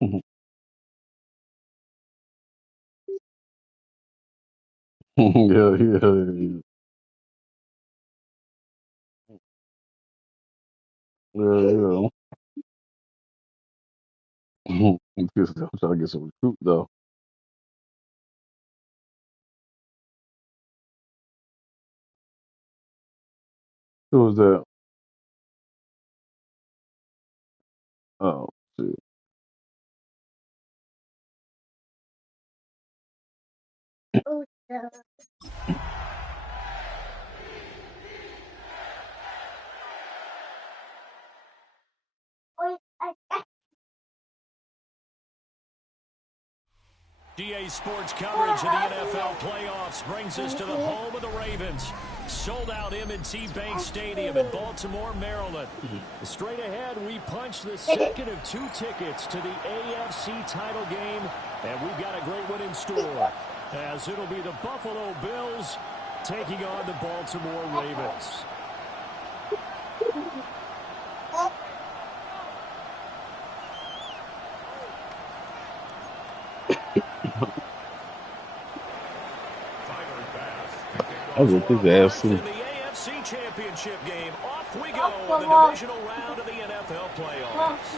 Mhm. Yeah, yeah, yeah, yeah. Mhm. I'm trying to get some recruit though. Who was that? Oh, shit. DA Sports coverage of the NFL playoffs brings us to the home of the Ravens. Sold out M&T Bank Stadium in Baltimore, Maryland. Straight ahead, we punch the second of two tickets to the AFC title game, and we've got a great one in store, as it'll be the Buffalo Bills taking on the Baltimore Ravens. I was with his ass In too. the AFC Championship game, off we go in the divisional round of the NFL playoffs.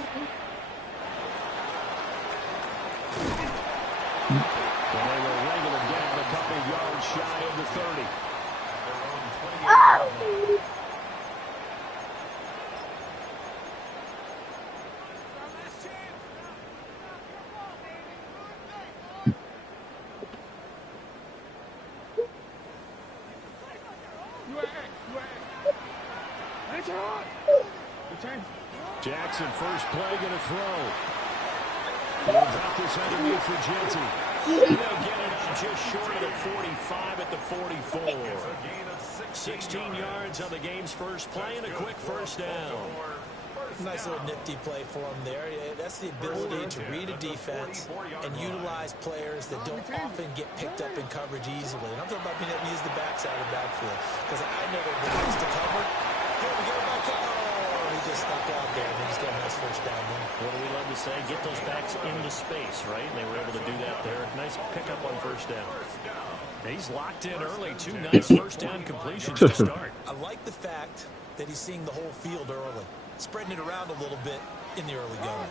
And they will wrangle it down a couple yards shy of the 30. Jackson first play going to throw. He'll drop this underneath for Genty. They'll get it up just short of the 45 at the 44. 16 yards on the game's first play and a quick first down. Nice little nifty play for him there. That's the ability to read a defense and utilize players that don't often get picked up in coverage easily. And I'm talking about being able to use the backside of the backfield, because I know that when he's to cover, here we go back up. Oh, he just stuck out there, and he's got a nice first down there. What do we love to say? Get those backs into space, right? And they were able to do that there. Nice pickup on first down. He's locked in early. Two nice first down completions to start. I like the fact that he's seeing the whole field early, spreading it around a little bit in the early going.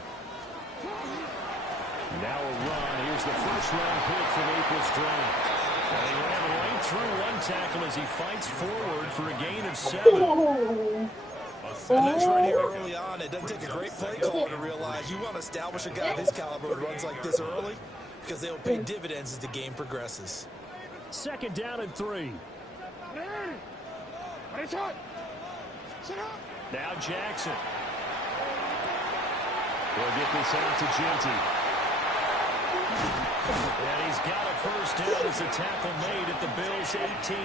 Now a run. Here's the first round pick from April's draft. And he ran right through one tackle as he fights forward for a gain of 7. And that's right here early on. It doesn't take a great play caller to realize you want to establish a guy of his caliber who runs like this early, because they'll pay dividends as the game progresses. Second down and 3. Now Jackson. We'll get this out to Genty. And he's got a first down as a tackle made at the Bills' 18.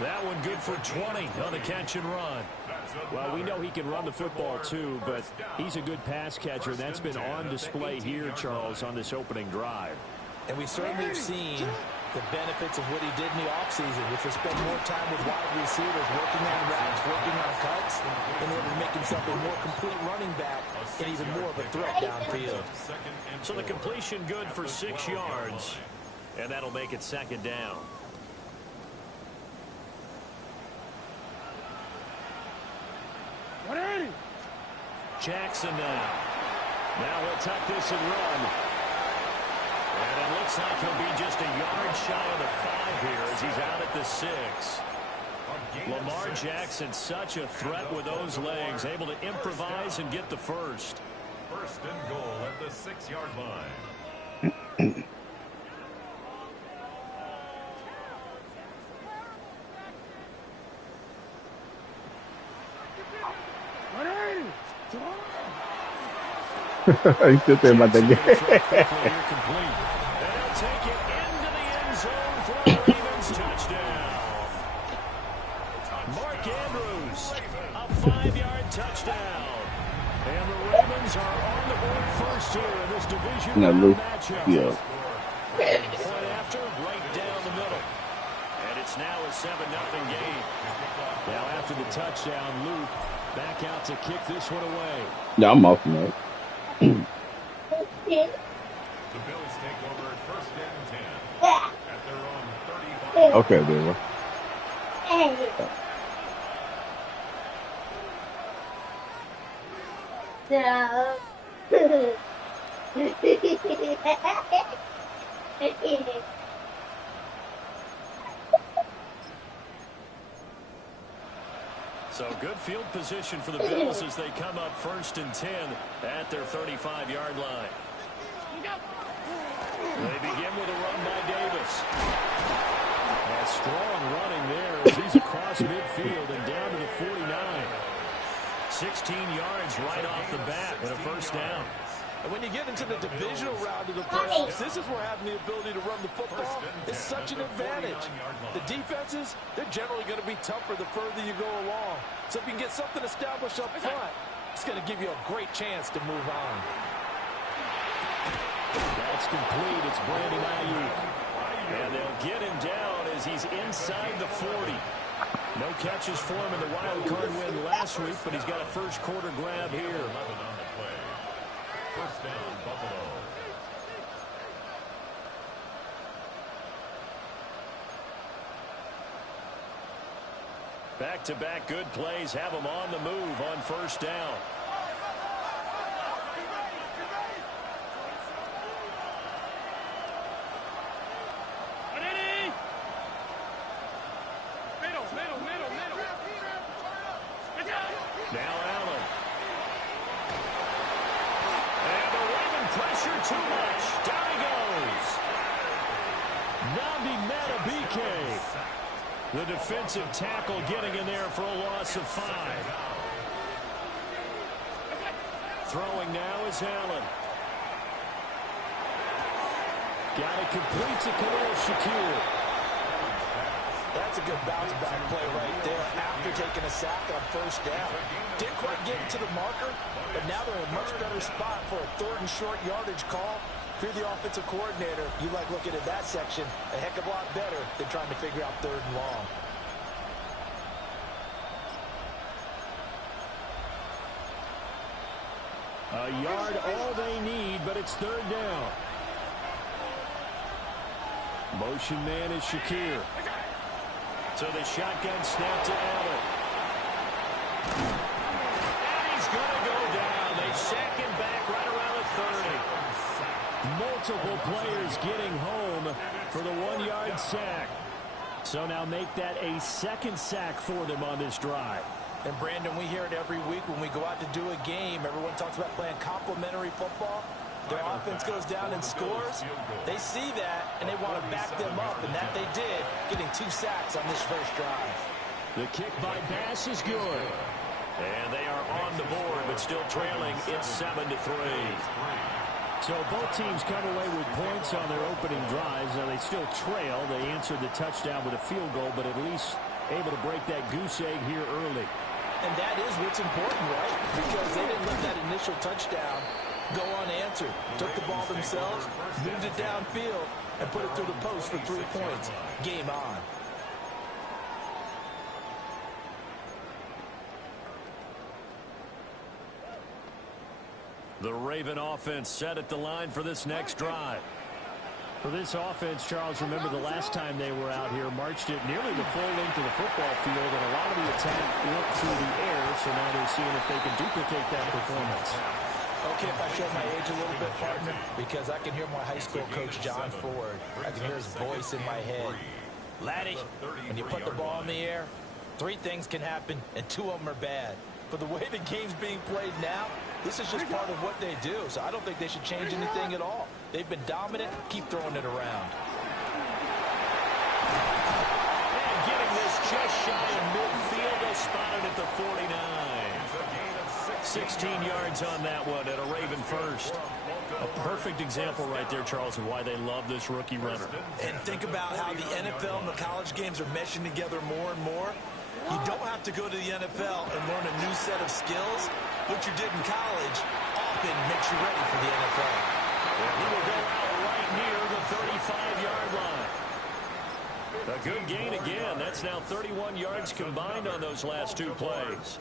That one good for 20 on the catch and run. Well, we know he can run the football too, but he's a good pass catcher. That's been on display here, Charles, on this opening drive. And we certainly have seen the benefits of what he did in the offseason, which was spend more time with wide receivers, working on routes, working on cuts, in order to make himself a more complete running back and even more of a threat downfield. So the completion good for 6 yards, and that'll make it second down. Jackson now. Now he'll tuck this and run. And it looks like he'll be just a yard shy of the 5 here as he's out at the 6. Lamar Jackson, such a threat with those legs, able to improvise and get the first. First and goal at the 6-yard line. He still thinking about that game. They'll take it into the end zone for a Ravens touchdown. Mark Andrews, a 5-yard touchdown. And the Ravens are on the board first here in this division matchup. Yeah. Point after, right down the middle. And it's now a 7-0 game. Now after the touchdown, Luke back out to kick this one away. Yeah, I'm off now. The Bills take over 1st and 10 at their own 35. Okay, then. So good field position for the Bills as they come up 1st and 10 at their 35-yard line. They begin with a run by Davis. A strong running there as he's across midfield and down to the 49. 16 yards right off the bat and a 1st down. And when you get into the divisional round of the playoffs, this is where having the ability to run the football is such an advantage. The defenses, they're generally going to be tougher the further you go along. So if you can get something established up front, it's going to give you a great chance to move on. That's complete. It's Brandon Ayuk. And they'll get him down as he's inside the 40. No catches for him in the wild card win last week, but he's got a first quarter grab here. 11 on the play. 1st down, Buffalo. Back-to-back good plays have him on the move on 1st down. Now Allen. And the Raven pressure too much. Down he goes. Nnamdi Madubuike. The defensive tackle getting in there for a loss of 5. Throwing now is Allen. Got it complete to Khalil Shakir. That's a good bounce-back play right there after taking a sack on 1st down. Didn't quite get it to the marker, but now they're in a much better spot for a 3rd and short yardage call. If you're the offensive coordinator, you like looking at that section a heck of a lot better than trying to figure out 3rd and long. A yard all they need, but it's 3rd down. Motion man is Shakir. So the shotgun snap to Allen. And he's going to go down. They sack him back right around the 30. Multiple players getting home for the 1-yard sack. So now make that a 2nd sack for them on this drive. And Brandon, we hear it every week when we go out to do a game. Everyone talks about playing complementary football. Their offense goes down and scores. They see that, and they want to back them up, and that they did, getting 2 sacks on this first drive. The kick by Bass is good. And they are on the board, but still trailing. It's 7-3. So both teams come away with points on their opening drives. Now they still trail. They answered the touchdown with a field goal, but at least able to break that goose egg here early. And that is what's important, right? Because they didn't let that initial touchdown go unanswered. Took the ball themselves, moved it downfield, and put it through the post for 3 points. Game on. The Raven offense set at the line for this next drive. For this offense, Charles, remember the last time they were out here, marched it nearly the full length of the football field, and a lot of the attack went through the air, so now they're seeing if they can duplicate that performance. Okay, if I show my age a little bit, partner, because I can hear my high school coach, John Ford. I can hear his voice in my head. Laddie, when you put the ball in the air, 3 things can happen, and 2 of them are bad. But the way the game's being played now, this is just part of what they do, so I don't think they should change anything at all. They've been dominant. Keep throwing it around. And getting this just shy of midfield, they'll spot it at the 49. 16 yards on that one at a Raven first. A perfect example right there, Charles, of why they love this rookie runner. And think about how the NFL and the college games are meshing together more and more. You don't have to go to the NFL and learn a new set of skills. What you did in college often makes you ready for the NFL. He will go out right near the 35-yard line. A good gain again. That's now 31 yards combined on those last 2 plays.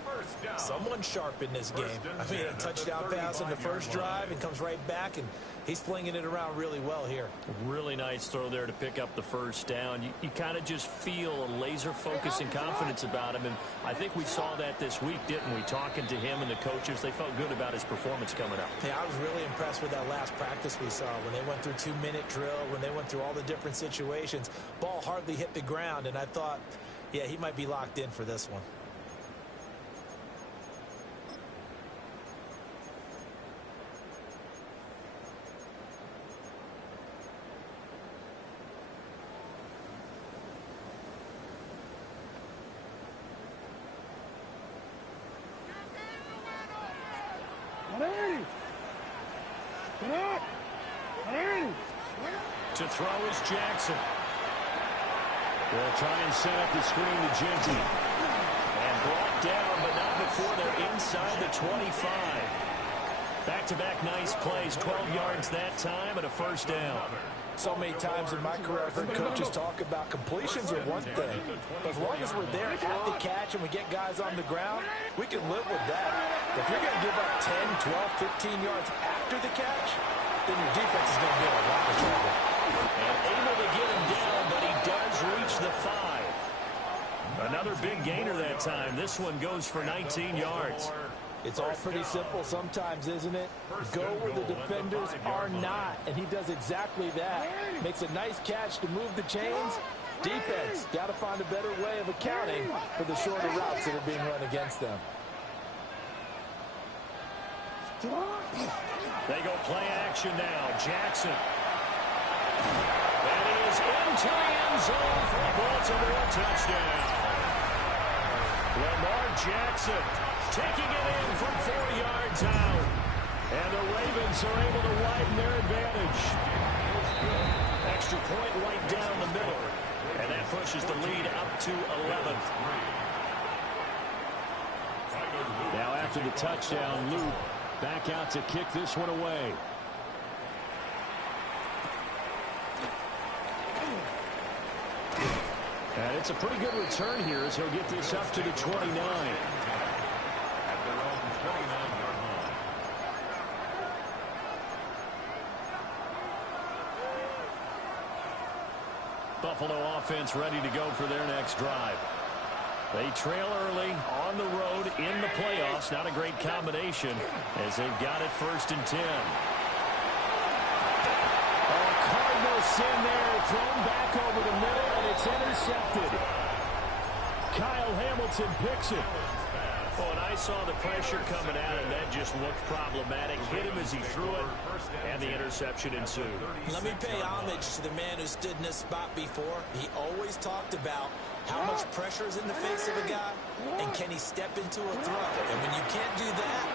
Someone's sharp in this game. I mean, a touchdown pass on the first drive and comes right back and He's flinging it around really well here. Really nice throw there to pick up the first down. You kind of just feel a laser focus and confidence about him, and I think we saw that this week, didn't we? Talking to him and the coaches, they felt good about his performance coming up. Yeah, I was really impressed with that last practice we saw when they went through 2-minute drill, when they went through all the different situations. Ball hardly hit the ground, and I thought, yeah, he might be locked in for this one. To throw is Jackson. They'll try and set up the screen to Genty. And brought down, but not before they're inside the 25. Back-to-back nice plays, 12 yards that time and a first down. So many times in my career, I've heard coaches talk about completions are one thing. But as long as we're there at the catch and we get guys on the ground, we can live with that. If you're going to give up 10, 12, 15 yards after the catch, then your defense is going to be in a lot of trouble. And able to get him down, but he does reach the 5. Another big gainer that time. This one goes for 19 yards. It's all pretty simple sometimes, isn't it? Go where the defenders are not, and he does exactly that. Makes a nice catch to move the chains. Defense, got to find a better way of accounting for the shorter routes that are being run against them. They go play action now. Jackson. That is into the end zone for a Baltimore touchdown. Lamar Jackson taking it in from 4 yards out. And the Ravens are able to widen their advantage. Extra point right down the middle. And that pushes the lead up to 11. Now after the touchdown, Luke back out to kick this one away. And it's a pretty good return here as he'll get this up to the 29. Buffalo offense ready to go for their next drive. They trail early on the road in the playoffs. Not a great combination as they've got it 1st and 10. Cardinals in there, thrown back over the middle, and it's intercepted. Kyle Hamilton picks it. Oh, and I saw the pressure coming at him. That just looked problematic. Hit him as he threw it, and the interception ensued. Let me pay homage to the man who stood in this spot before. He always talked about how much pressure is in the face of a guy, and can he step into a throw? And when you can't do that,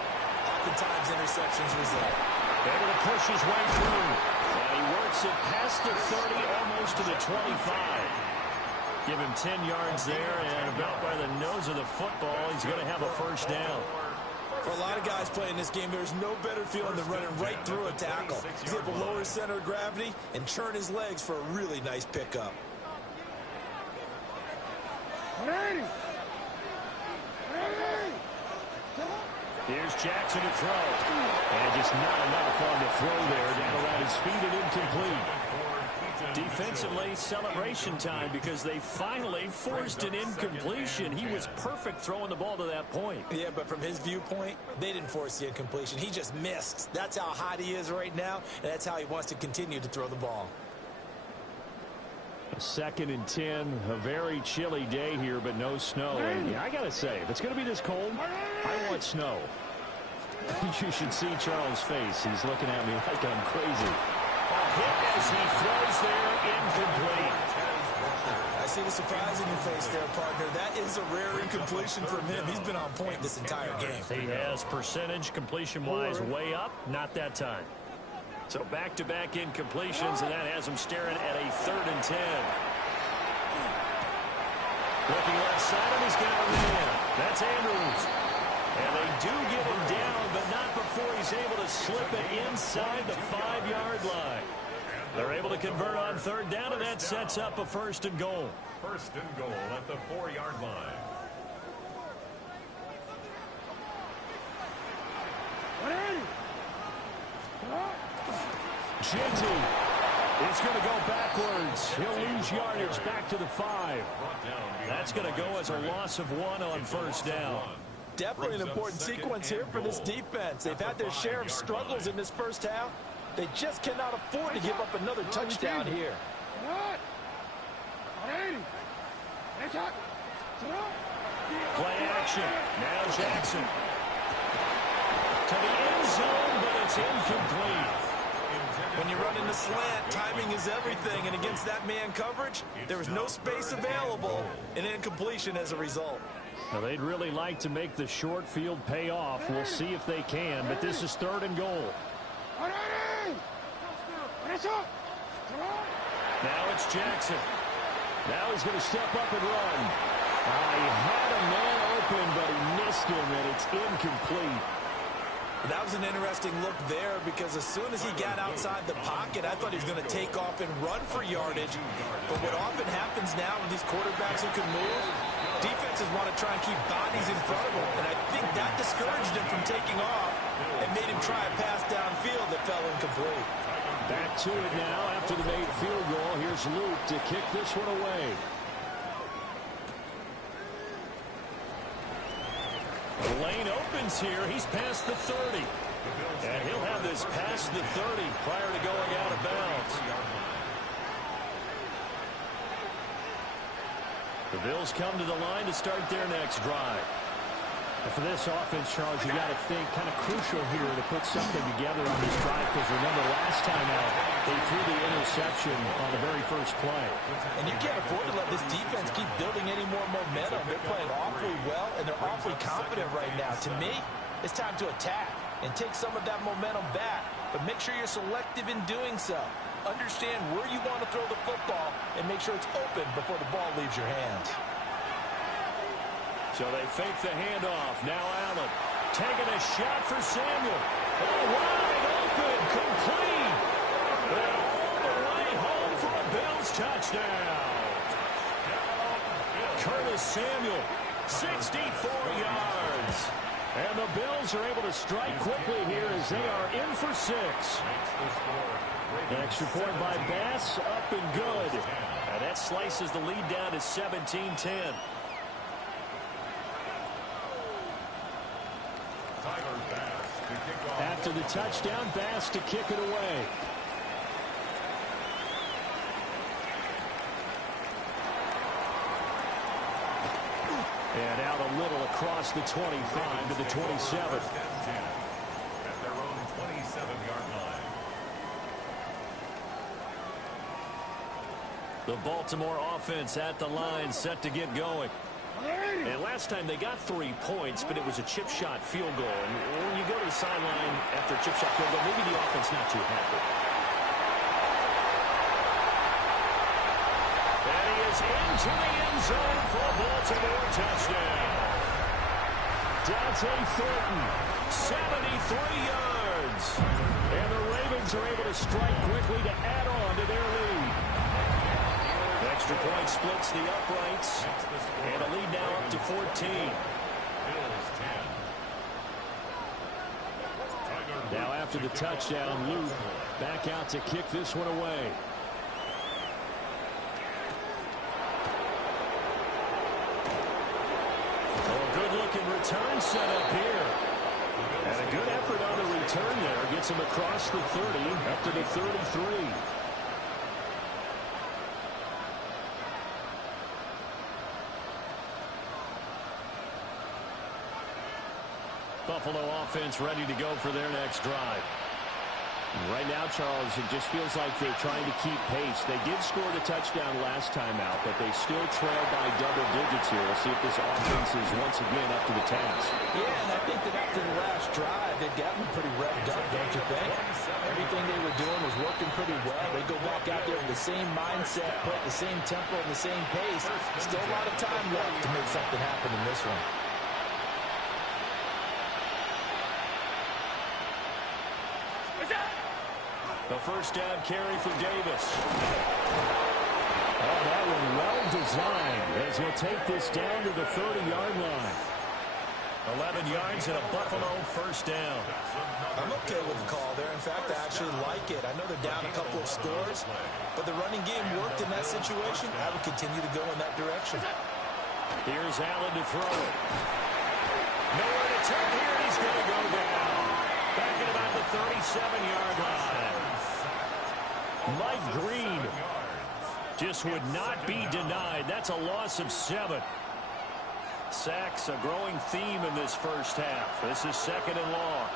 oftentimes interceptions result. Able to push his way through. And he works it past the 30, almost to the 25. Give him 10 yards there, and about by the nose of the football, he's going to have a first down. For a lot of guys playing this game, there's no better feeling than running right through a tackle. He's able to lower his center of gravity and churn his legs for a really nice pickup. Here's Jackson to throw. And just not enough on the throw there. Down around his feet and incomplete. Defensively, celebration time because they finally forced an incompletion. He was perfect throwing the ball to that point. Yeah, but from his viewpoint, they didn't force the incompletion. He just missed. That's how hot he is right now, and that's how he wants to continue to throw the ball. 2nd and 10, a very chilly day here, but no snow. And yeah, I got to say, if it's going to be this cold, I want snow. You should see Charles' face. He's looking at me like I'm crazy. A hit as he throws there, incomplete. I see the surprise in your face there, partner. That is a rare incompletion from him. He's been on point this entire game. He has percentage completion-wise way up, not that time. So back-to-back incompletions, and that has him staring at a 3rd and 10. Looking left side, and he's got a man. That's Andrews. And they do get him down, but not before he's able to slip it inside the 5-yard line. They're able to convert on 3rd down, and that sets up a 1st and goal. 1st and goal at the 4-yard line. Ginty is going to go backwards. He'll lose yardage back to the 5. That's going to go as a loss of 1 on first down. Definitely an important sequence here for this defense. They've had their share of struggles in this first half. They just cannot afford to give up another touchdown here. Play action. Now Jackson. To the end zone, but it's incomplete. When you run in the slant, timing is everything. And against that man coverage, there was no space available. An incompletion as a result. Now, they'd really like to make the short field pay off. We'll see if they can, but this is 3rd and goal. Now it's Jackson. Now he's going to step up and run. He had a man open, but he missed him, and it's incomplete. That was an interesting look there because as soon as he got outside the pocket, I thought he was going to take off and run for yardage. But what often happens now with these quarterbacks who can move, defenses want to try and keep bodies in front of them. And I think that discouraged him from taking off and made him try a pass downfield that fell incomplete. Back to it now after the made field goal. Here's Luke to kick this one away. The lane opens here. He's past the 30. And he'll have this past the 30 prior to going out of bounds. The Bills come to the line to start their next drive. And for this offense, Charles, you got to think kind of crucial here to put something together on this drive because remember last time out, they threw the interception on the very first play. And you can't afford to let this defense keep building any more momentum. They're playing awfully well, and they're awfully confident right now. To me, it's time to attack and take some of that momentum back. But make sure you're selective in doing so. Understand where you want to throw the football and make sure it's open before the ball leaves your hands. So they fake the handoff. Now Allen taking a shot for Samuel. Oh, wide open, complete. And all the way home for a Bills touchdown. Curtis Samuel, 64 yards. And the Bills are able to strike quickly here as they are in for 6. An extra point by Bass, up and good. And that slices the lead down to 17-10. After the touchdown, Bass to kick it away. And out a little across the 25 to the 27. At their own 27-yard line. The Baltimore offense at the line, set to get going. And last time they got 3 points, but it was a chip shot field goal. And when you go to the sideline after a chip shot field goal, maybe the offense not too happy. And he is into the end zone for a Baltimore touchdown. Dante Thornton, 73 yards. And the Ravens are able to strike quickly to add on to their lead. Extra point splits the uprights, and a lead now up to 14. Now after the touchdown, Luke back out to kick this one away. Oh, good-looking return set up here. And a good effort on the return there. Gets him across the 30, up to the 33. Buffalo offense ready to go for their next drive. Right now, Charles, it just feels like they're trying to keep pace. They did score the touchdown last time out, but they still trail by double digits here. We'll see if this offense is once again up to the task. Yeah, and I think that after the last drive, they've gotten pretty revved up, don't you think? Everything they were doing was working pretty well. They go back out there with the same mindset, play at the same tempo and the same pace. Still a lot of time left to make something happen in this one. The first down carry for Davis. Oh, that one well designed as he'll take this down to the 30-yard line. 11 yards and a Buffalo first down. I'm okay with the call there. In fact, I actually like it. I know they're down a couple of scores, but the running game worked in that situation. I would continue to go in that direction. Here's Allen to throw it. Nowhere to turn here, and he's going to go down. Back at about the 37-yard line. Mike Green just would not be denied. That's a loss of 7. Sacks, a growing theme in this first half. This is 2nd and long.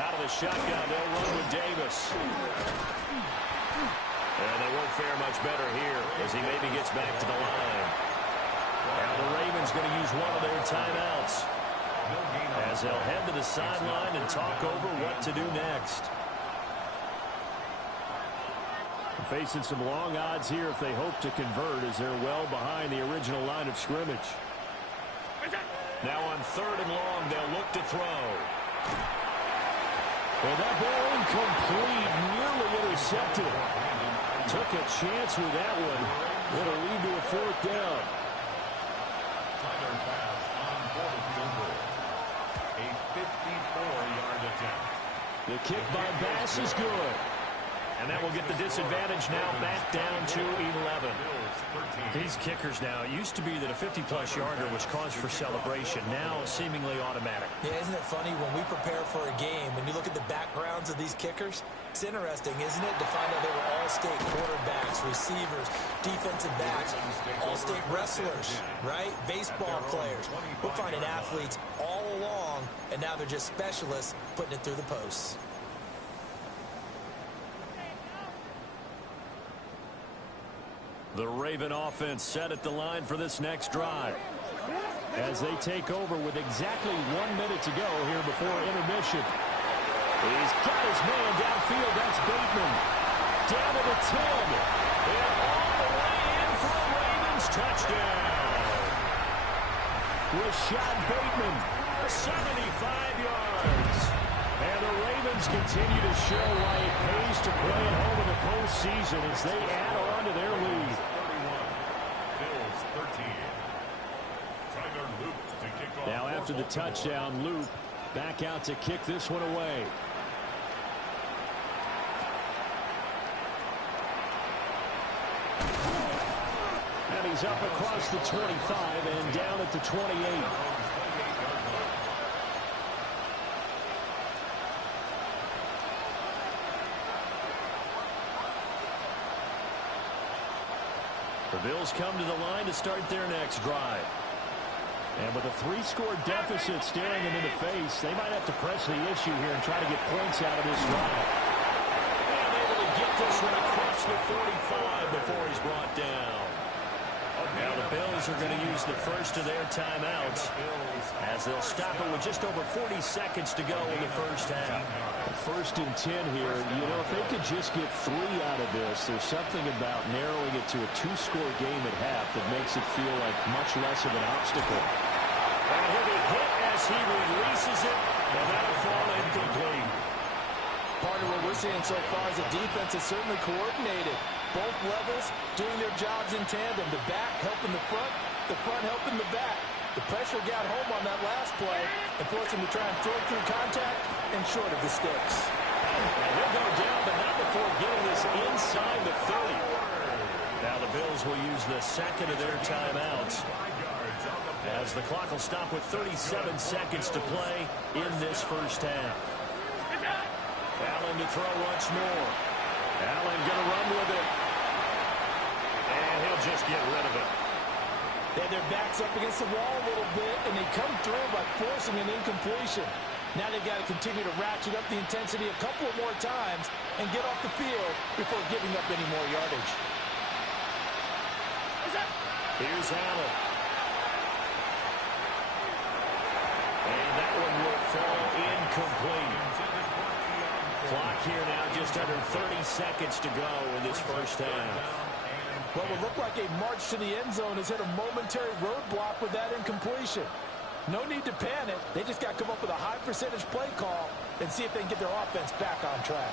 Out of the shotgun, they'll run with Davis. And they won't fare much better here as he maybe gets back to the line. Now the Ravens going to use one of their timeouts as they'll head to the sideline and talk over what to do next. Facing some long odds here if they hope to convert as they're well behind the original line of scrimmage. Now on 3rd and long, they'll look to throw. Well, that ball incomplete, nearly intercepted. Took a chance with that one. It'll lead to a 4th down. Tyler pass on 4th field goal. A 54-yard attempt. The kick by Bass is good. And that will get the disadvantage now back down to 11. These kickers now, it used to be that a 50-plus yarder was cause for celebration. Now seemingly automatic. Yeah, isn't it funny when we prepare for a game, when you look at the backgrounds of these kickers, it's interesting, isn't it, to find out they were all-state quarterbacks, receivers, defensive backs, all-state wrestlers, right? Baseball players. We're finding athletes all along, and now they're just specialists putting it through the posts. The Raven offense set at the line for this next drive as they take over with exactly 1 minute to go here before intermission. He's got his man downfield. That's Bateman. Down to the 10. And all the way in for a Ravens touchdown. Rashad Bateman, 75 yards. And the Ravens continue to show why it pays to play at home in the postseason as they add on to their lead. 31, Bills 13. Tyler Luke to kick off. Now after the touchdown, Luke back out to kick this one away. And he's up across the 25 and down at the 28. The Bills come to the line to start their next drive. And with a 3-score deficit staring them in the face, they might have to press the issue here and try to get points out of this drive. And able to get this one across the 45 before he's brought down. Now the Bills are going to use the first of their timeouts as they'll stop it with just over 40 seconds to go in the first half. 1st and 10 here. You know, if they could just get 3 out of this, there's something about narrowing it to a 2-score game at half that makes it feel like much less of an obstacle. And he'll be hit as he releases it, and that'll fall incomplete. Part of what we're seeing so far is the defense is certainly coordinated. Both levels doing their jobs in tandem. The back helping the front helping the back. The pressure got home on that last play and forced him to try and throw through contact and short of the sticks. And he'll go down, but not before getting this inside the 30. Now the Bills will use the second of their timeouts as the clock will stop with 37 seconds to play in this first half. Allen to throw once more. Allen going to run with it. And he'll just get rid of it. They had their backs up against the wall a little bit, and they come through by forcing an incompletion. Now they've got to continue to ratchet up the intensity a couple of more times and get off the field before giving up any more yardage. Here's Allen. And that one will fall incomplete. Clock here now just under 30 seconds to go in this first half. What would look like a march to the end zone has hit a momentary roadblock with that incompletion. No need to panic. They just got to come up with a high percentage play call and see if they can get their offense back on track.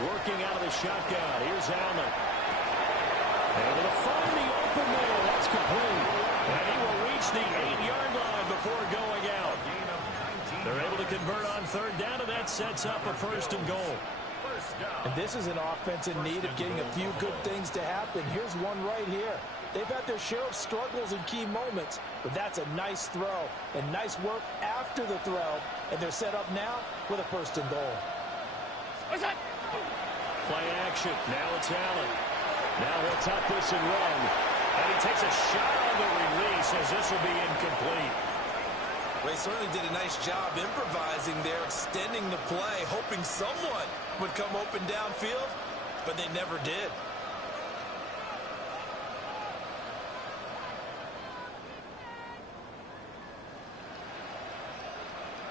Working out of the shotgun. Here's Allen. Able to find the open man. That's complete. And he will reach the 8-yard line before going out. They're able to convert on third down, and that sets up a first and goal. And this is an offense in need of getting a few good things to happen. Here's one right here. They've had their share of struggles in key moments, but that's a nice throw and nice work after the throw. And they're set up now with a first and goal. Play action. Now it's Allen. Now he'll tuck this and run. And he takes a shot on the release as this will be incomplete. They certainly did a nice job improvising there, extending the play, hoping someone would come open downfield, but they never did.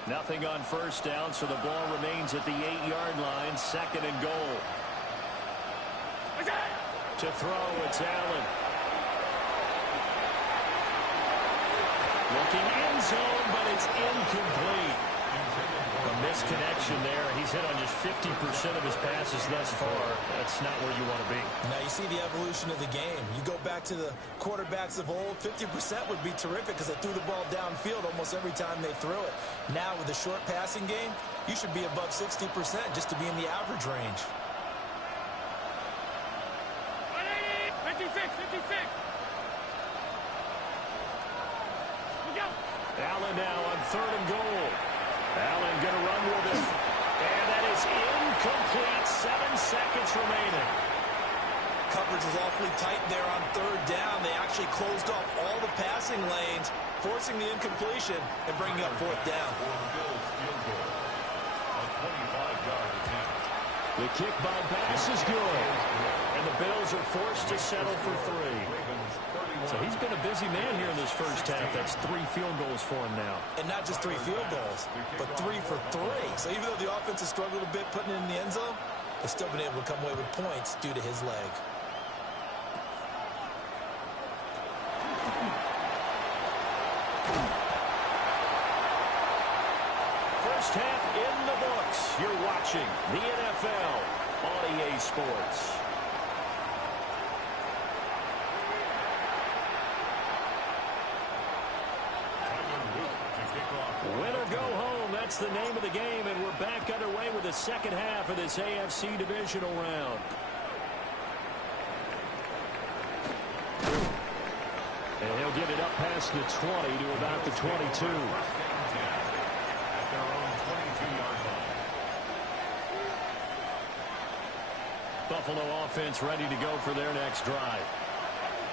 Nothing on first down, so the ball remains at the 8-yard line, second and goal. To throw, it's Allen. Looking end zone, but it's incomplete. A misconnection there. He's hit on just 50% of his passes thus far. That's not where you want to be. Now you see the evolution of the game. You go back to the quarterbacks of old, 50% would be terrific because they threw the ball downfield almost every time they threw it. Now with the short passing game, you should be above 60% just to be in the average range. 56. Allen now on third and goal. Allen going to run with it. And that is incomplete. 7 seconds remaining. Coverage was awfully tight there on third down. They actually closed off all the passing lanes, forcing the incompletion and bringing up fourth down. The kick by Bass is good. And the Bills are forced to settle for 3. So he's been a busy man here in this first half. That's 3 field goals for him now. And not just 3 field goals, but 3 for 3. So even though the offense has struggled a bit putting it in the end zone, they've still been able to come away with points due to his leg. First half in the books. You're watching the NFL on EA Sports. Win or go home, that's the name of the game, and we're back underway with the second half of this AFC divisional round. And he'll get it up past the 20 to about the 22. Buffalo offense ready to go for their next drive.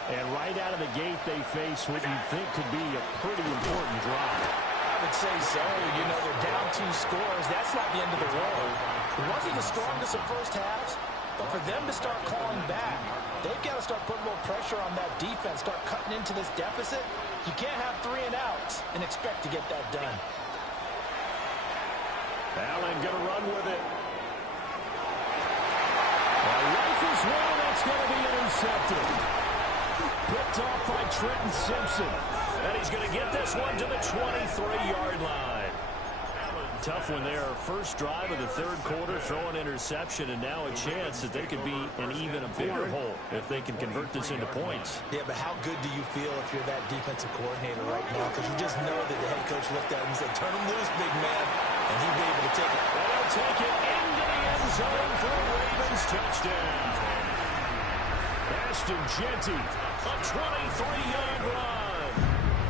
And right out of the gate, they face what you think could be a pretty important drive. I would say so. You know, they're down 2 scores. That's not the end of the world. It wasn't the strongest of first halves, but for them to start calling back, they've got to start putting a little pressure on that defense, start cutting into this deficit. You can't have 3 and outs and expect to get that done. Allen going to run with it. Rifles one, that's going to be intercepted. Picked off by Trenton Simpson. And he's going to get this one to the 23-yard line. Tough one there. First drive of the third quarter, throw an interception, and now a chance that they could be in even a bigger hole if they can convert this into points. Yeah, but how good do you feel if you're that defensive coordinator right now? Because you just know that the head coach looked at him and said, turn him loose, big man. And he'd be able to take it. And he'll take it into the end zone for a Ravens touchdown. Ashton Jeanty, a 23-yard run.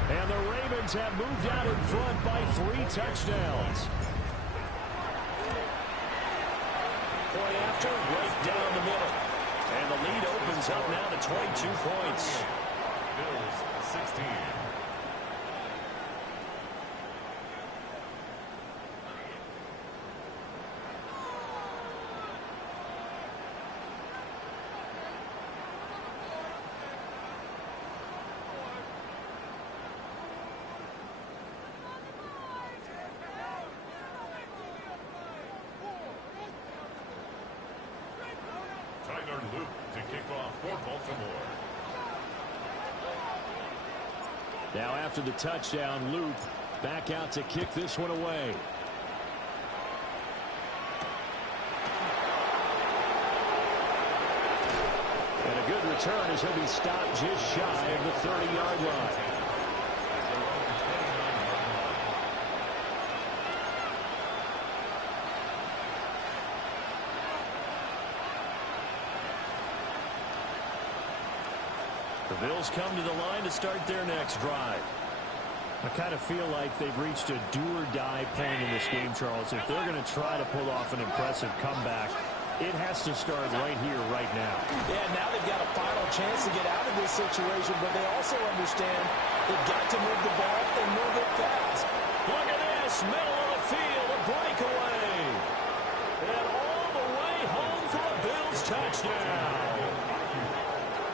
And the Ravens have moved out in front by 3 touchdowns. Point after, right down the middle. And the lead opens up now to 22 points. Bills 16. Luke to kick off for Baltimore. Now after the touchdown, Luke back out to kick this one away. And a good return as he'll be stopped just shy of the 30-yard line. The Bills come to the line to start their next drive. I kind of feel like they've reached a do-or-die point in this game, Charles. If they're going to try to pull off an impressive comeback, it has to start right here, right now. Yeah, now they've got a final chance to get out of this situation, but they also understand they've got to move the ball and move it fast. Look at this, middle of the field, a breakaway. And all the way home for a Bills touchdown.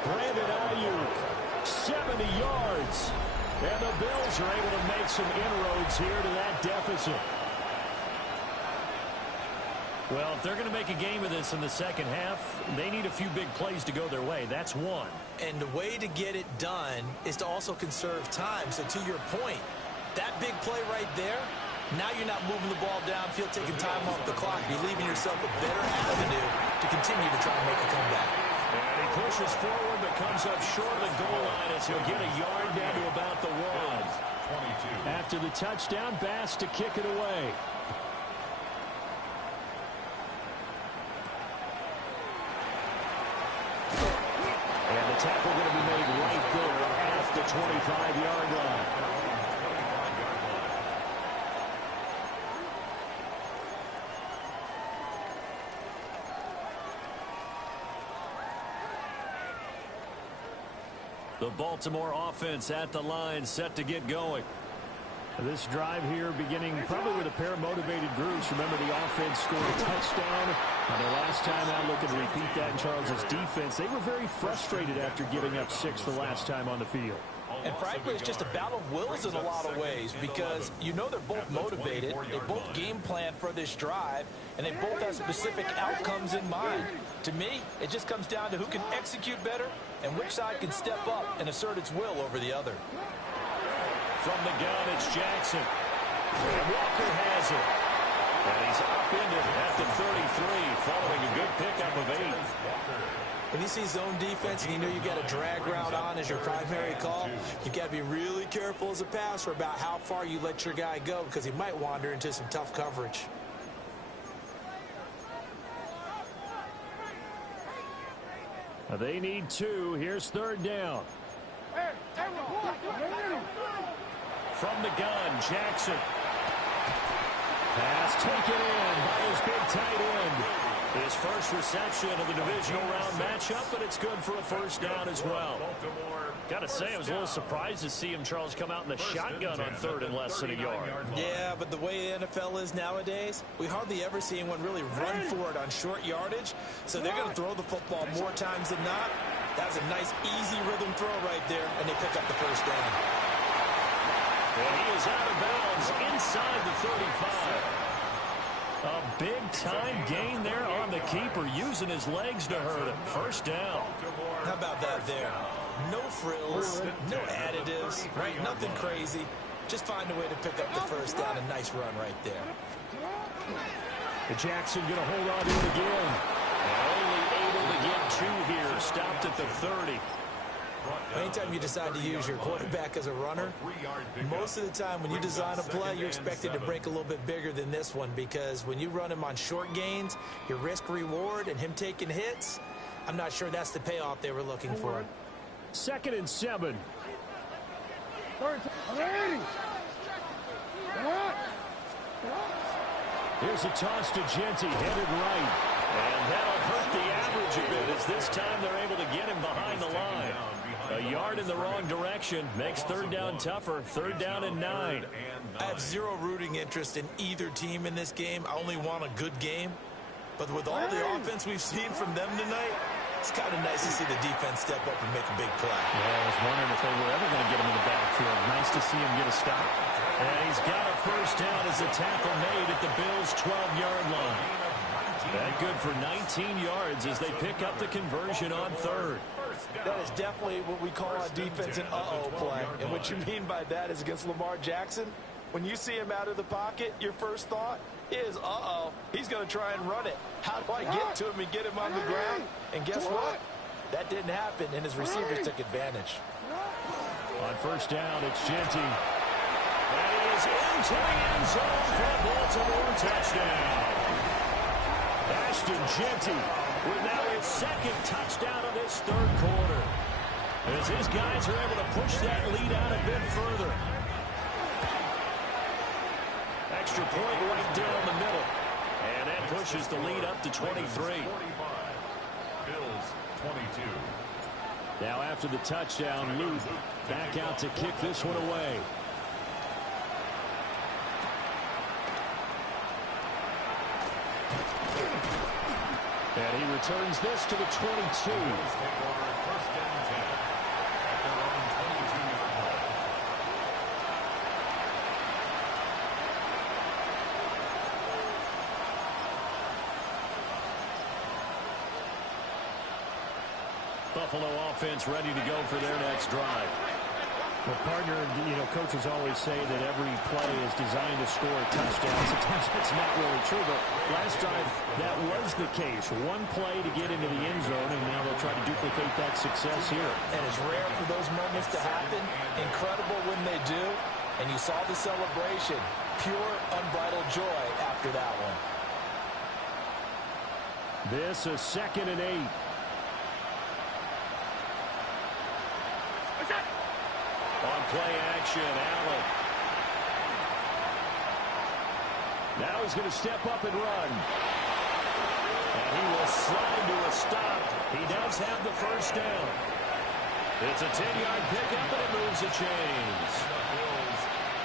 Brandon Ayuk, 70 yards. And the Bills are able to make some inroads here to that deficit. Well, if they're going to make a game of this in the second half, they need a few big plays to go their way. That's one. And the way to get it done is to also conserve time. So to your point, that big play right there, now you're not moving the ball downfield, taking time off the clock. You're leaving yourself a better avenue to continue to try and make a comeback. And he pushes forward but comes up short of the goal line as he'll get a yard down to about the 1. After the touchdown, Bass to kick it away. And the tackle going to be made right there at the 25-yard line. The Baltimore offense at the line, set to get going. This drive here beginning probably with a pair of motivated groups. Remember, the offense scored a touchdown. And the last time out, looking to repeat that in Charles's defense, they were very frustrated after giving up 6 the last time on the field. And frankly, it's just a battle of wills in a lot of ways because you know they're both motivated. They both game plan for this drive, and they both have specific outcomes in mind. To me, it just comes down to who can execute better and which side can step up and assert its will over the other. From the gun, it's Jackson. And Walker has it. And he's up in it at the 33, following a good pickup of 8. When you see zone defense and you know you got a drag route on as your primary call, you got to be really careful as a passer about how far you let your guy go because he might wander into some tough coverage. They need 2. Here's 3rd down. From the gun, Jackson. Pass taken in by his big tight end. His first reception of the divisional round matchup, but it's good for a 1st down as well. Got to say, I was a little surprised to see him, Charles, come out in the shotgun on 3rd and less than a yard. Yeah, but the way the NFL is nowadays, we hardly ever see anyone really run for it on short yardage. So they're going to throw the football more times than not. That was a nice, easy rhythm throw right there, and they pick up the 1st down. And he is out of bounds inside the 35. A big-time gain there on the keeper, using his legs to hurt him. 1st down. How about that there? No frills, no additives, right? Nothing crazy. Just find a way to pick up the 1st down. A nice run right there. Jackson going to hold on to it again. And only able to get 2 here. Stopped at the 30. Anytime you decide to use your quarterback as a runner, most of the time when you design a play, you're expected to break a little bit bigger than this one because when you run him on short gains, your risk-reward and him taking hits, I'm not sure that's the payoff they were looking for. 2nd and 7. Here's a toss to Genty, headed right. And that'll hurt the average a bit as this time they're able to get him behind the line. A yard in the wrong direction makes 3rd down tougher. 3rd down and 9. I have zero rooting interest in either team in this game. I only want a good game. But with all the offense we've seen from them tonight, it's kind of nice to see the defense step up and make a big play. Yeah, I was wondering if they were ever going to get him in the backfield. Nice to see him get a stop. And he's got a 1st down as the tackle made at the Bills' 12-yard line. That good for 19 yards as they pick up the conversion on 3rd. That is definitely what we call on defense an uh-oh play. And what you mean by that is against Lamar Jackson, when you see him out of the pocket, your first thought is, uh-oh, he's going to try and run it. How do I get to him and get him on the ground? And guess what? That didn't happen, and his receivers took advantage. On first down, it's Genty. And he is into the end zone for a Baltimore touchdown. Ashton Genty with now his second touchdown of this third quarter, as his guys are able to push that lead out a bit further. Extra point right down the middle. And that pushes the lead up to 23. Bills 22. Now after the touchdown, Luke back out to kick this one away. And he returns this to the 22. Buffalo offense ready to go for their next drive. Well, partner, coaches always say that every play is designed to score a touchdown. Sometimes it's not really true, but last drive that was the case. One play to get into the end zone, and now they'll try to duplicate that success here. And it's rare for those moments to happen. Incredible when they do. And you saw the celebration. Pure, unbridled joy after that one. This is 2nd and 8. On play action, Allen. Now he's going to step up and run. And he will slide to a stop. He does have the first down. It's a 10-yard pickup, and it moves the chains.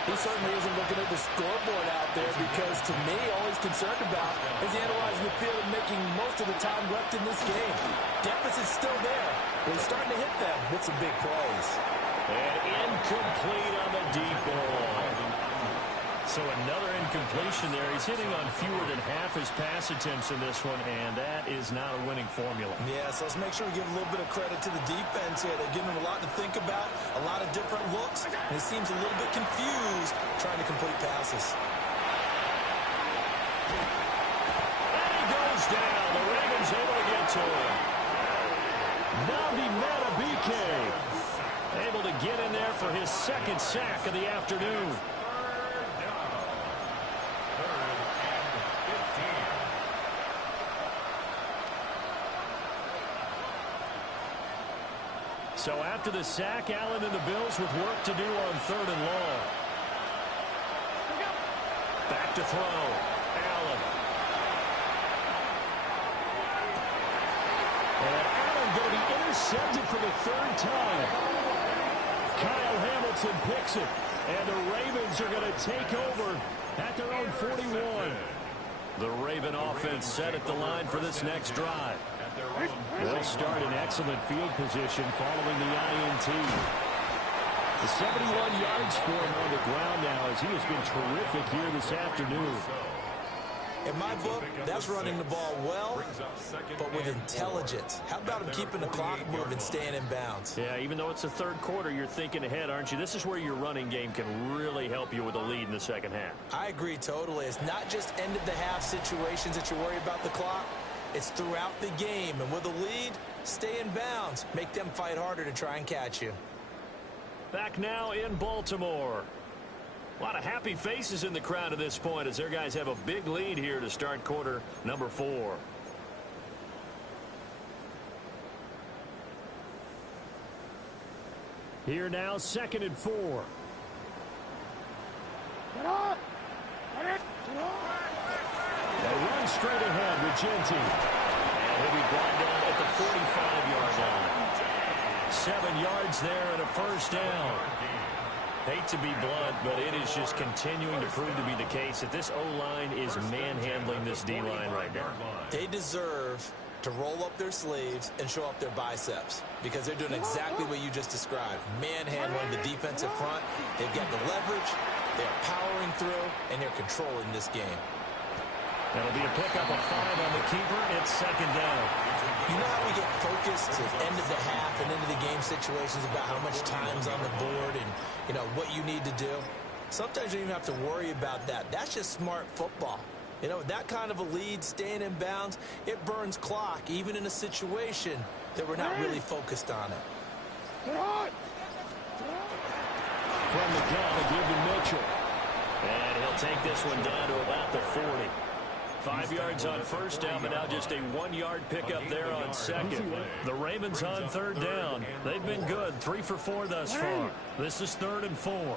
He certainly isn't looking at the scoreboard out there because, to me, all he's concerned about is analyzing the field and making most of the time left in this game. Deficit's still there, but he's starting to hit them with some big plays. And incomplete on the deep ball. So another incompletion there. He's hitting on fewer than half his pass attempts in this one, and that is not a winning formula. Yeah, so let's make sure we give a little bit of credit to the defense here. They're giving him a lot to think about, a lot of different looks, and he seems a little bit confused trying to complete passes. And he goes down. The Ravens able to get to him. Nabi Matabike able to get in there for his second sack of the afternoon. So after the sack, Allen and the Bills with work to do on 3rd and long. Back to throw. Allen. And Allen going to be intercepted for the 3rd time. Kyle Hamilton picks it. And the Ravens are going to take over at their own 41. The Raven offense set at the line for this next drive. They'll start in excellent field position following the INT. The 71 yards for him on the ground now as he has been terrific here this afternoon. In my book, that's running the ball well, but with intelligence. How about him keeping the clock moving, staying in bounds? Yeah, even though it's the 3rd quarter, you're thinking ahead, aren't you? This is where your running game can really help you with a lead in the second half. I agree totally. It's not just end-of-the-half situations that you worry about the clock. It's throughout the game. And with a lead, stay in bounds. Make them fight harder to try and catch you. Back now in Baltimore. A lot of happy faces in the crowd at this point as their guys have a big lead here to start quarter number 4. Here now, 2nd and 4. They run straight ahead with Genty. And he'll be brought down at the 45-yard line. 7 yards there and a first down. Hate to be blunt, but it is just continuing to prove to be the case that this O-line is manhandling this D-line right now. They deserve to roll up their sleeves and show up their biceps because they're doing exactly what you just described. Manhandling the defensive front. They've got the leverage, they're powering through, and they're controlling this game. That'll be a pickup of 5 on the keeper. It's 2nd down. You know how we get focused at end of the half and into the game situations about how much time's on the board and, what you need to do? Sometimes you don't even have to worry about that. That's just smart football. You know, that kind of a lead, staying in bounds, it burns clock, even in a situation that we're not really focused on it. From the gun, a give to Mitchell. And he'll take this one down to about the 40. 5 yards on first down, but now just a 1-yard pickup there on second. The Ravens on third down. They've been good, 3 for 4 thus far. This is 3rd and 4.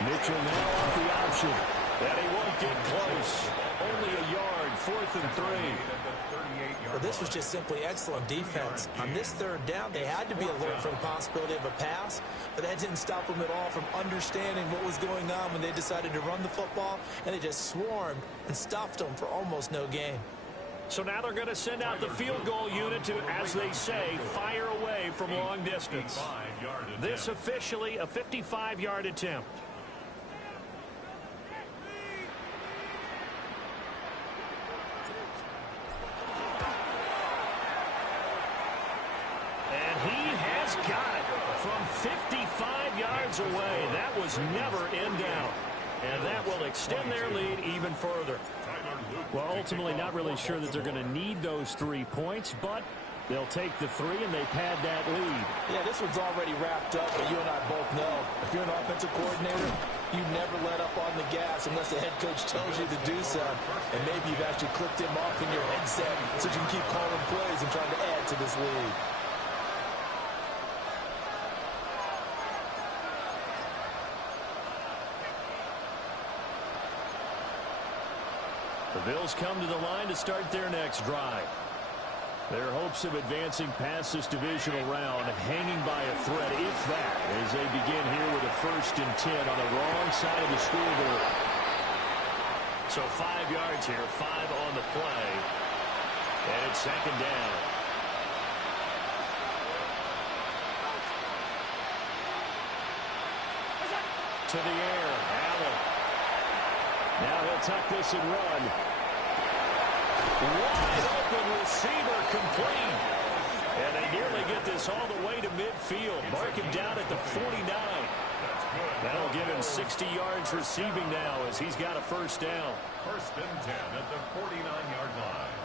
Mitchell now off the option. And he won't get close. Only a yard, 4th and 3. Well, this was just simply excellent defense. On this third down, they had to be alert for the possibility of a pass, but that didn't stop them at all from understanding what was going on when they decided to run the football, and they just swarmed and stuffed them for almost no gain. So now they're going to send out the field goal unit to, as they say, fire away from long distance. This officially a 55-yard attempt. Got it from 55 yards away. That was never in doubt. And that will extend their lead even further. Well, ultimately not really sure that they're going to need those 3 points, but they'll take the 3 and they pad that lead. Yeah, this one's already wrapped up, but you and I both know if you're an offensive coordinator, you never let up on the gas unless the head coach tells you to do so. And maybe you've actually clicked him off in your headset so you can keep calling plays and trying to add to this lead. The Bills come to the line to start their next drive. Their hopes of advancing past this divisional round hanging by a thread, if that, as they begin here with a 1st and 10 on the wrong side of the scoreboard. So 5 yards here, 5 on the play. And it's 2nd down. To the air, Allen. Now he'll tuck this and run. Wide open receiver complete. And they nearly get this all the way to midfield. Mark him down at the 49. That'll give him 60 yards receiving now as he's got a 1st down. 1st and 10 at the 49-yard line.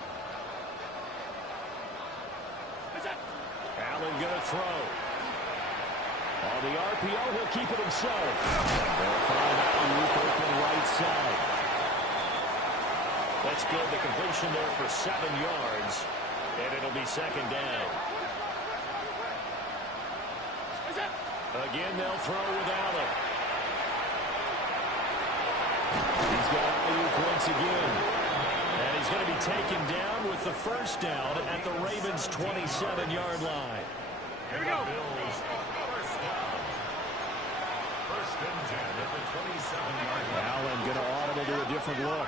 Allen going to throw. On the RPO, he'll keep it himself. They'll find Ayuk open right side. That's good. The completion there for 7 yards. And it'll be 2nd down. Again, they'll throw with Allen. He's got Ayuk once again. And he's going to be taken down with the 1st down at the Ravens' 27-yard line. Here we go. Bills, 1st down. 1st and 10 at the 27-yard line. Allen going to audible to a different look.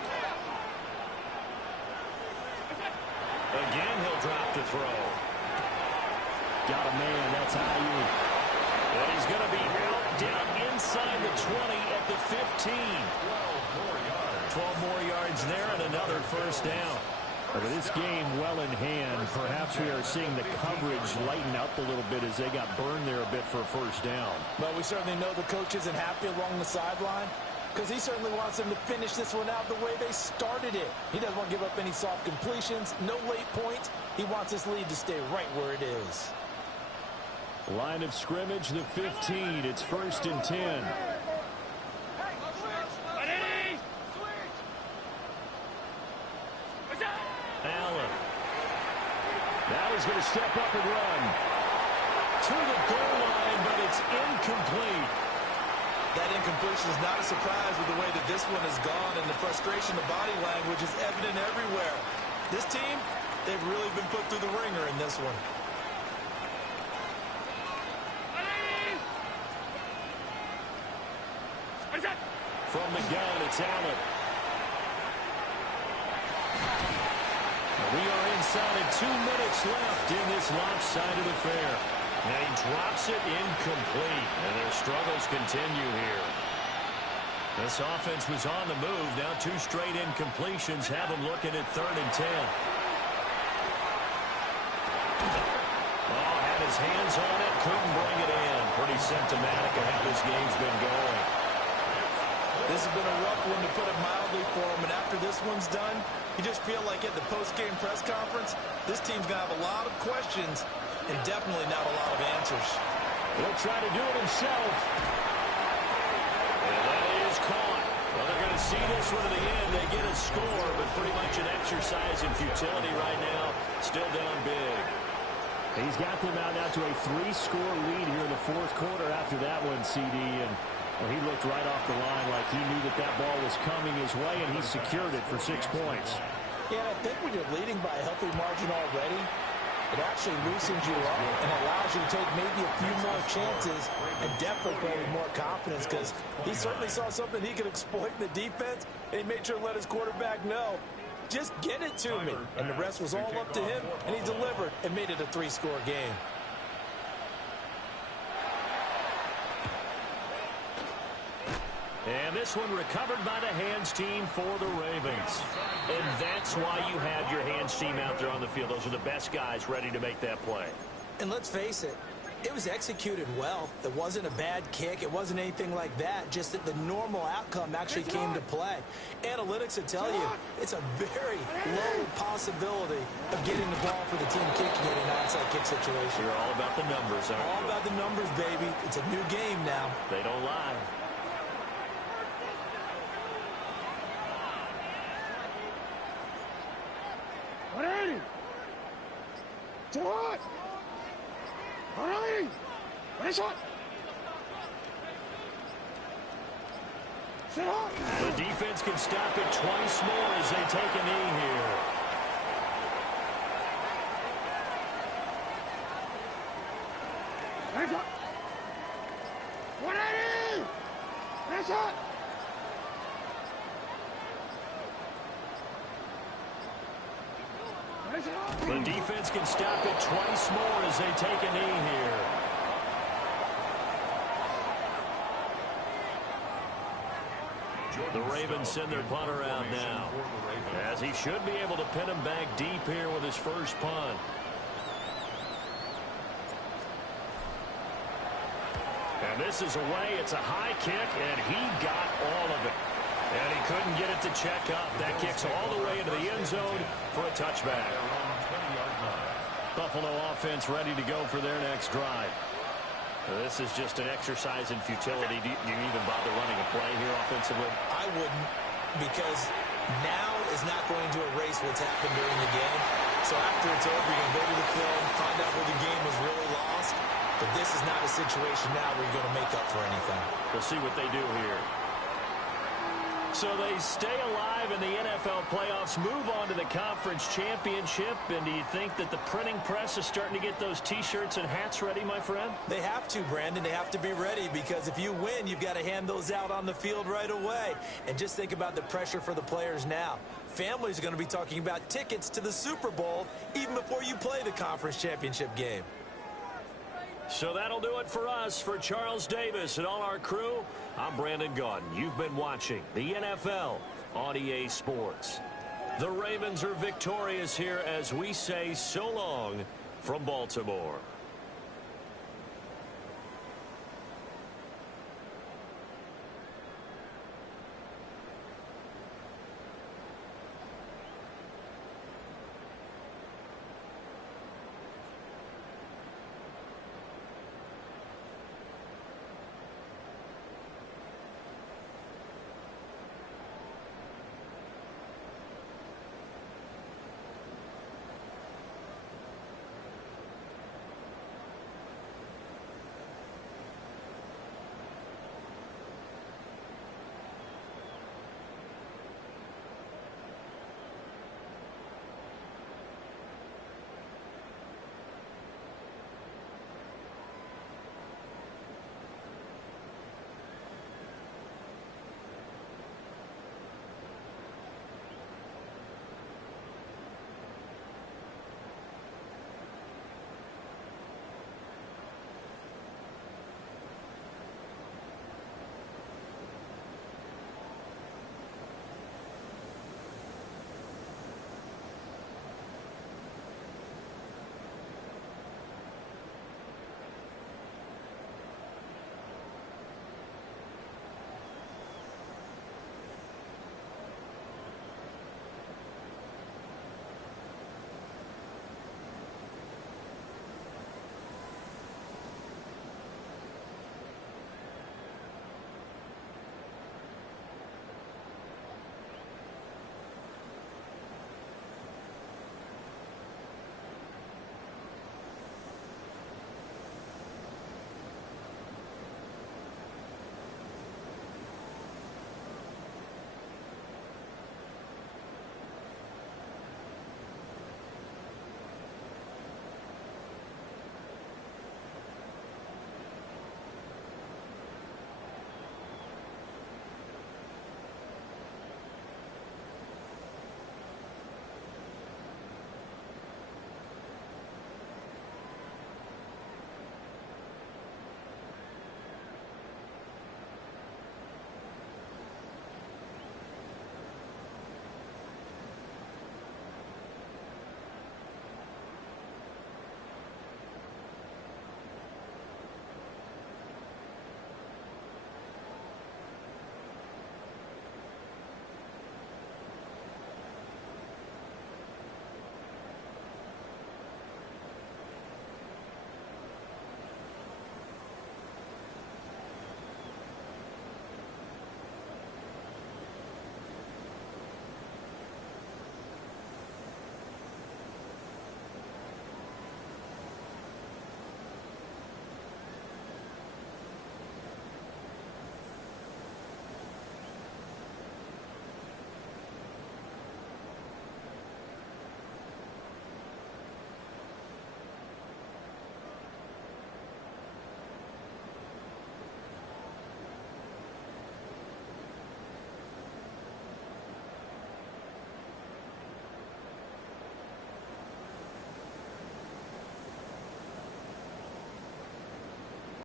Again, he'll drop to throw. Got a man, that's Ayuk. And he's going to be out down inside the 20 at the 15. 12 more yards there and another 1st down. With this game well in hand, perhaps we are seeing the coverage lighten up a little bit as they got burned there a bit for a 1st down. Well, we certainly know the coach isn't happy along the sideline because he certainly wants them to finish this one out the way they started it. He doesn't want to give up any soft completions, no late points. He wants this lead to stay right where it is. Line of scrimmage, the 15. It's 1st and 10. Allen. Now he's going to step up and run. To the goal line, but it's incomplete. That incompletion is not a surprise with the way that this one has gone, and the frustration, the body language is evident everywhere. This team, they've really been put through the ringer in this one. From the gun, it's Allen. We are inside of 2 minutes left in this lopsided affair. And he drops it incomplete, and their struggles continue here. This offense was on the move. Now 2 straight incompletions have them looking at 3rd and 10. Oh, had his hands on it, couldn't bring it in. Pretty symptomatic of how this game's been going. This has been a rough one, to put it mildly, for him. And after this one's done, you just feel like at the post-game press conference, this team's going to have a lot of questions and definitely not a lot of answers. He'll try to do it himself. And that is caught. Well, they're going to see this one to the end. They get a score, but pretty much an exercise in futility right now. Still down big. He's got them out now to a 3-score lead here in the fourth quarter after that one, CD. And well, he looked right off the line like he knew that that ball was coming his way, and he secured it for 6 points. Yeah, I think when you're leading by a healthy margin already, it actually loosens you up and allows you to take maybe a few more chances and definitely play with more confidence, because he certainly saw something he could exploit in the defense, and he made sure to let his quarterback know, just get it to me. And the rest was all up to him, and he delivered and made it a 3-score game. And this one recovered by the hands team for the Ravens. And that's why you have your hands team out there on the field. Those are the best guys ready to make that play. And let's face it, it was executed well. It wasn't a bad kick. It wasn't anything like that. Just that the normal outcome actually came to play. Analytics will tell you it's a very low possibility of getting the ball for the team kicking it in an onside kick situation. You're all about the numbers, aren't you? All about the numbers, baby. It's a new game now. They don't lie. The defense can stop it twice more as they take a knee here. The defense can stop it twice more as they take a knee here. The Ravens send their punter out now, as he should be able to pin him back deep here with his first punt. And this is away. It's a high kick, and he got all of it. And he couldn't get it to check up. That kicks all the way into the end zone for a touchback. Buffalo offense ready to go for their next drive. This is just an exercise in futility. Do you even bother running a play here offensively? I wouldn't, because now is not going to erase what's happened during the game. So after it's over, you're going to go to the film, find out where the game was really lost. But this is not a situation now where you're going to make up for anything. We'll see what they do here. So they stay alive in the NFL playoffs, move on to the conference championship. And do you think that the printing press is starting to get those T-shirts and hats ready, my friend? They have to, Brandon. They have to be ready, because if you win, you've got to hand those out on the field right away. And just think about the pressure for the players now. Families are going to be talking about tickets to the Super Bowl even before you play the conference championship game. So that'll do it for us. For Charles Davis and all our crew, I'm Brandon Gaudin. You've been watching the NFL on EA Sports. The Ravens are victorious here as we say so long from Baltimore.